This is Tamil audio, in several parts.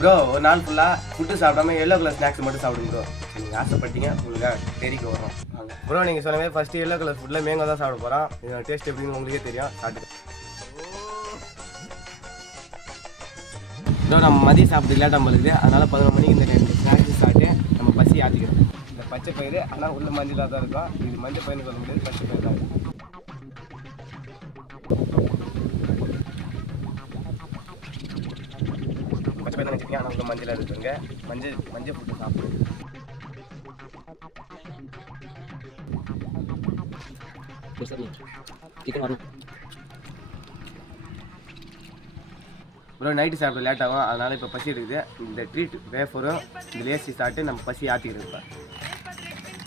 ப்ரோ ஒரு நாள் ஃபுல்லாக ஃபுட்டு சாப்பிடாம எல்லோ கலர் ஸ்நாக்ஸ் மட்டும் சாப்பிடுங்க ப்ரோ. நீங்கள் ஆசைப்பட்டீங்க உங்களுக்கு தேடிக்கு வரும். ப்ரோ நீங்கள் சொன்ன மாதிரி ஃபஸ்ட்டு எல்லோ கலர் ஃபுட்டில் மேங்கோ தான் சாப்பிட போகிறோம். இதோட டேஸ்ட் எப்படின்னு உங்களுக்கே தெரியும். சாப்பிட்டு ப்ரோ நம்ம மதியம் சாப்பிட்டு லேட்டாக நம்மளுக்கு, அதனால் 11 மணிக்கு இந்த டைம் ஸ்நாக்ஸ் சாப்பிட்டு நம்ம பசி ஆற்றிக்கிறோம். இந்த பச்சை பயிறு ஆனால் உள்ள மஞ்சளாக தான் இருக்கும். இது மஞ்சள் பயிர்னு சொல்ல முடியாது, பச்சை பயிர் தான். பச்சை பயிர் தான் வச்சுக்கோங்க, ஆனால் உள்ள மஞ்சளாக இருக்குங்க. மஞ்சள் ஃபுட்டு சாப்பிடுங்க. ப்ரோ நைட்டு சாப்பிட லேட் ஆகும், அதனால் இப்போ பசி இருக்குது. இந்த ட்ரீட் வேஃபரும் இந்த லேசி சாப்பிட்டு நம்ம பசி ஆற்றிக்கிறது. இப்போ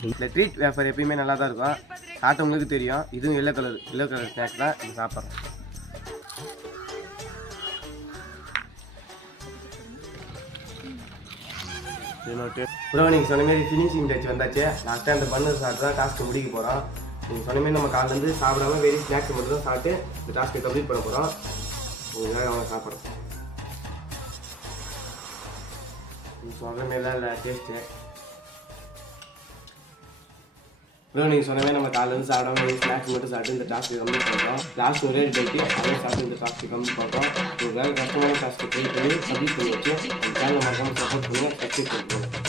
இந்த ட்ரீட் வேஃபர் எப்பயுமே நல்லா தான் இருக்கும். சாப்பிட்டவங்களுக்கு தெரியும். இதுவும் எல்லோ கலர் ஸ்நாக்ஸ் தான் இது சாப்பிட்றோம். ப்ரோ நீங்கள் சொன்ன மாரி ஃபினிஷிங் டச் வந்தாச்சு. லாஸ்ட்டாக அந்த பண்ணு சாப்பிட்டு தான் டாஸ்க்கு முடிக்க போகிறோம். நீங்கள் சொன்ன மாரி நம்ம காலேருந்து சாப்பிடாம வெறும் ஸ்நாக்ஸ் மட்டும் தான் சாப்பிட்டு இந்த டாஸ்க்கை கம்ப்ளீட் பண்ண போகிறோம். உங்களுக்காக அவங்க சாப்பிட்றோம். நீங்கள் சொல்கிற மாரிலாம் இல்லை டேஸ்ட்டு. ப்ரோ நீங்கள் சொன்ன மாதிரி நம்ம காலேருந்து சாப்பிடாம ஸ்நாக்ஸ் மட்டும் சாப்பிட்டு இந்த டாஸ்க்கு கம்ப்ளீட் பண்ணுறோம். லாஸ்ட் ஒரே டேட்டு அதே சாப்பிட்டு இந்த டாஸ்க்கு கம்ப்ளீட் பண்ணுறோம். உங்களுக்காக கஷ்டமான டாஸ்க்கு ட்ரை பண்ணி கம்ப்ளீட் பண்ணி வச்சு அந்த சேனலை மறக்காமல் சப்போர்ட் பண்ணி சப்ஸ்கிரைப் பண்ணுறோம்.